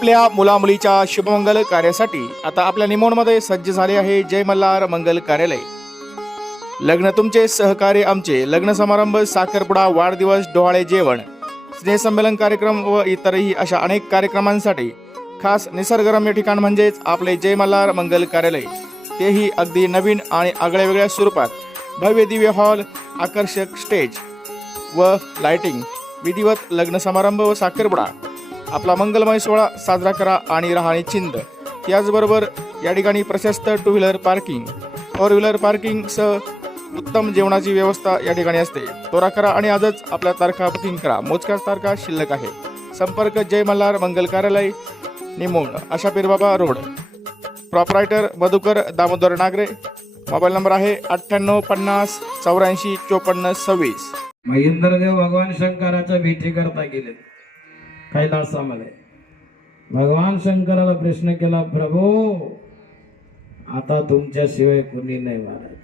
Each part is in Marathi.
आपल्या मुलामुलीच्या शुभमंगल कार्यासाठी आता आपल्या निमोणमध्ये सज्ज झाले आहे जय मल्हार मंगल कार्यालय। लग्न तुमचे, सहकार्य आमचे। लग्न समारंभ, साखरपुडा, वाढदिवस, डोहाळे जेवण, स्नेहसंमेलन कार्यक्रम व इतरही अशा अनेक कार्यक्रमांसाठी खास निसर्गरम्य ठिकाण म्हणजेच आपले जय मल्हार मंगल कार्यालय। तेही अगदी नवीन आणि आगळ्यावेगळ्या स्वरूपात। भव्य दिव्य हॉल, आकर्षक स्टेज व लाइटिंग, विधिवत लग्न समारंभ व साखरपुडा, आपला मंगलमय सोहळा साजरा करा आणि राहा निश्चिंत। त्याचबरोबर या ठिकाणी प्रशस्त two wheeler parking, four wheeler parking सह उत्तम जेवणाची व्यवस्था या ठिकाणी असते। त्वरा करा आणि आजच आपल्या तारखा बुकिंग करा, मोजक्याच तारखा शिल्लक आहे। संपर्क जय मल्हार मंगल कार्यालय, निमोण, Ashapir Baba road. Proprietor Madhukar Damodar Nagare. Mobile number आहे 98 50 84 54 26। महेंद्रदेव भगवान शंकराच्या भेटी करता गेले कैलासामध्ये। भगवान शंकराला प्रश्न केला, प्रभू आता तुमच्याशिवाय कोणी नाही महाराज।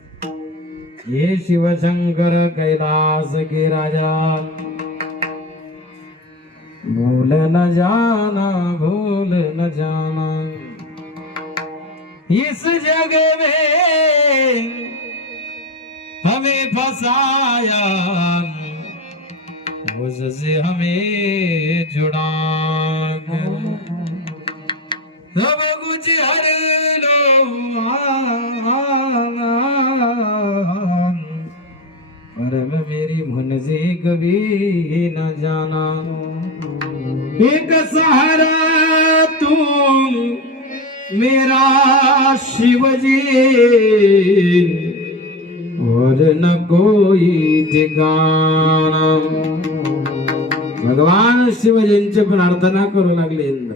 हे शिवशंकर कैलास के राजा, भूल न जाना भूल न जाना, इस जग में हमें फसाया, उससे हमें जुड़ा सब कुछ हर लो पर मेरी मन से कभी न जाना। एक सहारा तुम मेरा शिवजी, और न कोई ठिकाणा। भगवान शिवजींची प्रार्थना करू लागले इंद्र।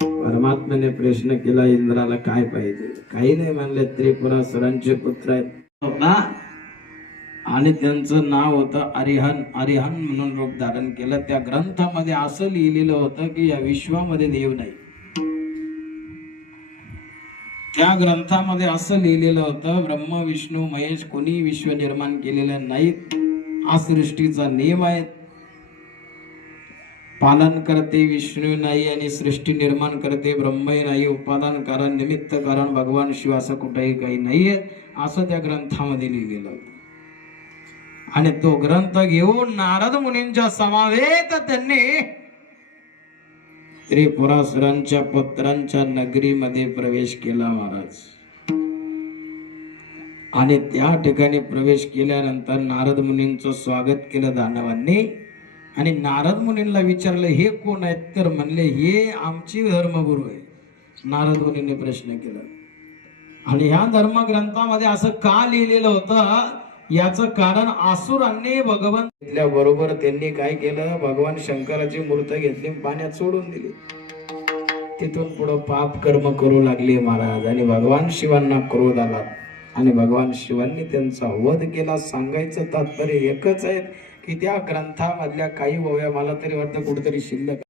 परमात्म्याने प्रश्न केला इंद्राला काय पाहिजे? काही नाही म्हणले, त्रिपुरासुरांचे पुत्र आहेत आणि त्यांचं नाव होतं अरिहन। अरिहन म्हणून रूप धारण केलं। त्या ग्रंथामध्ये असं लिहिलेलं होतं की या विश्वामध्ये देव नाही। त्या ग्रंथामध्ये असं लिहिलेलं होतं, ब्रह्म विष्णू महेश कोणी विश्व निर्माण केलेलं नाहीत। हा सृष्टीचा नियम आहे। पालन करते विष्णू नाही आणि सृष्टी निर्माण करते ब्रह्मही नाही। उपादान कारण निमित्त कारण भगवान शिव असं कुठेही काही नाहीये, असं त्या ग्रंथामध्ये लिहिलेलं होतं। आणि तो ग्रंथ घेऊन नारद मुनींच्या समवेत त्यांनी त्रिपुरासुरांच्या पुत्रांच्या नगरीमध्ये प्रवेश केला महाराज। आणि त्या ठिकाणी प्रवेश केल्यानंतर नारद मुनींचं स्वागत केलं दानवांनी। आणि नारद मुनींना विचारलं, हे कोण आहेत? तर म्हणले, हे आमची धर्मगुरु आहे। नारद मुनींनी प्रश्न केला, आणि ह्या धर्मग्रंथामध्ये असं का लिहिलेलं होतं? याचं कारण असुरांनी भगवंत बरोबर त्यांनी काय केलं, भगवान शंकराची मूर्ती घेतली, पाण्यात सोडून दिली। तिथून पुढे पाप कर्म करू लागले महाराज। आणि भगवान शिवांना क्रोध आला आणि भगवान शिवांनी त्यांचा वध केला। सांगायचं तात्पर्य एकच आहे की त्या ग्रंथामधल्या काही ओव्या मला तरी वाटतं कुठेतरी शिल्लक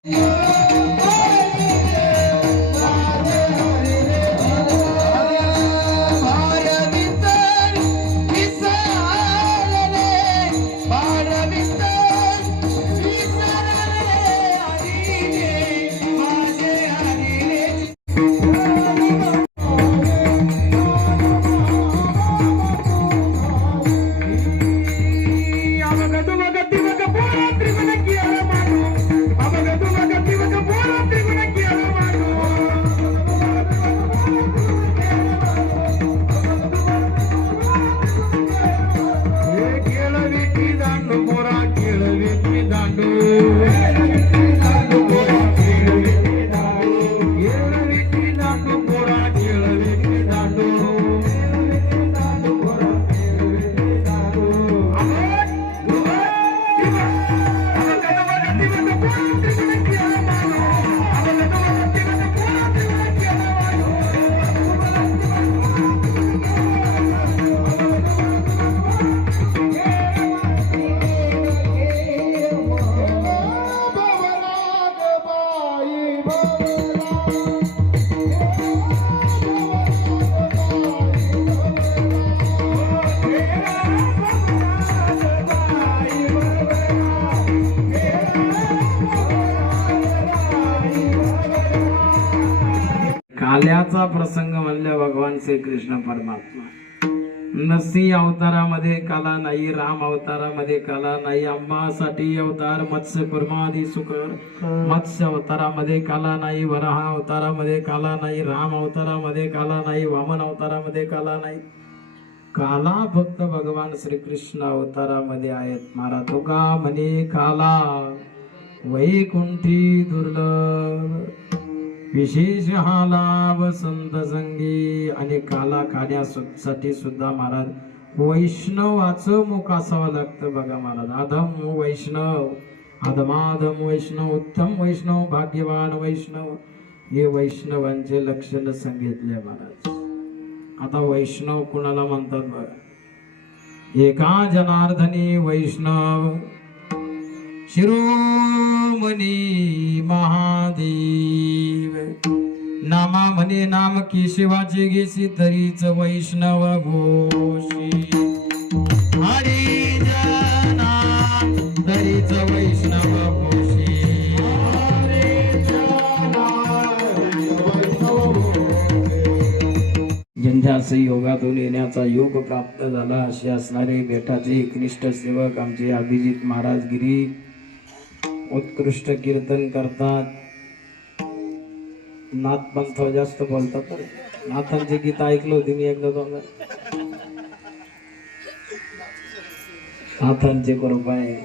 आल्याचा प्रसंग म्हणल्या भगवान श्रीकृष्ण परमात्मा नरसिंह अवतारामध्ये काला नाही, राम अवतारामध्ये काला नाही, अंबासाठी अवतार मत्स्य कुर्मादी सुकर मत्स्य अवतारामध्ये काला नाही, वराह अवतारामध्ये काला नाही, राम अवतारामध्ये काला नाही, वामन अवतारामध्ये काला नाही, काला फक्त भगवान श्रीकृष्ण अवतारामध्ये आहेत. महाराज तुका म्हणे काला वैकुंठी दुर्लभ विशेष हा लाभ संत संगी. आणि काला खाण्यासाठी सुद्धा महाराज वैष्णवाचं मुख असावं लागतं. बघा महाराज अधम वैष्णव, अधमाधम वैष्णव, उत्तम वैष्णव, भाग्यवान वैष्णव, हे वैष्णवांचे लक्षण सांगितले महाराज. आता वैष्णव कुणाला म्हणतात बघा. एका जनार्दनी वैष्णव शिरोमणी महादेव नामा म्हणे नाम केशवाचे घेसी तरीच वैष्णव घोषी. हरी जना तरीच वैष्णव घोषी. ज्यांच्यास योगातून येण्याचा योग प्राप्त झाला असे असणारे बेटाचे एकनिष्ठ सेवक आमचे अभिजित महाराज गिरी उत्कृष्ट कीर्तन करतात. नाथपंथ जास्त बोलतात. नाथांचे गीत ऐकलं होते मी एकदा दोनदा. नाथांचे कृपा आहे.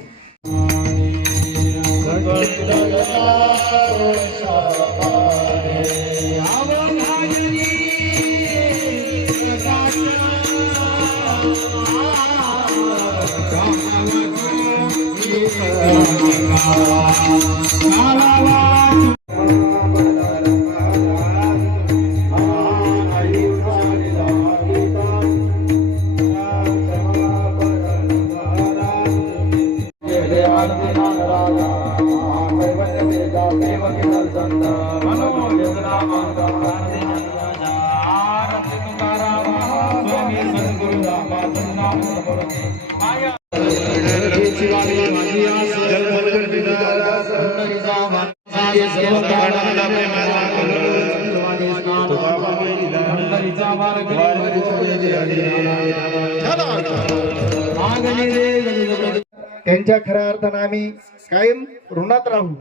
त्यांच्या खऱ्या अर्थानं आम्ही कायम ऋणात राहू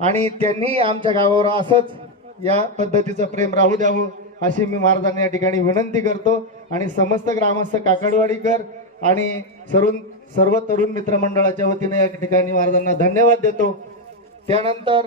आणि त्यांनी आमच्या गावावर असंच या पद्धतीचं प्रेम राहू द्यावं अशी मी महाराजांना या ठिकाणी विनंती करतो. आणि समस्त ग्रामस्थ काकडवाडीकर आणि सर्व तरुण मित्रमंडळाच्या वतीने या ठिकाणी महाराजांना धन्यवाद देतो. त्यानंतर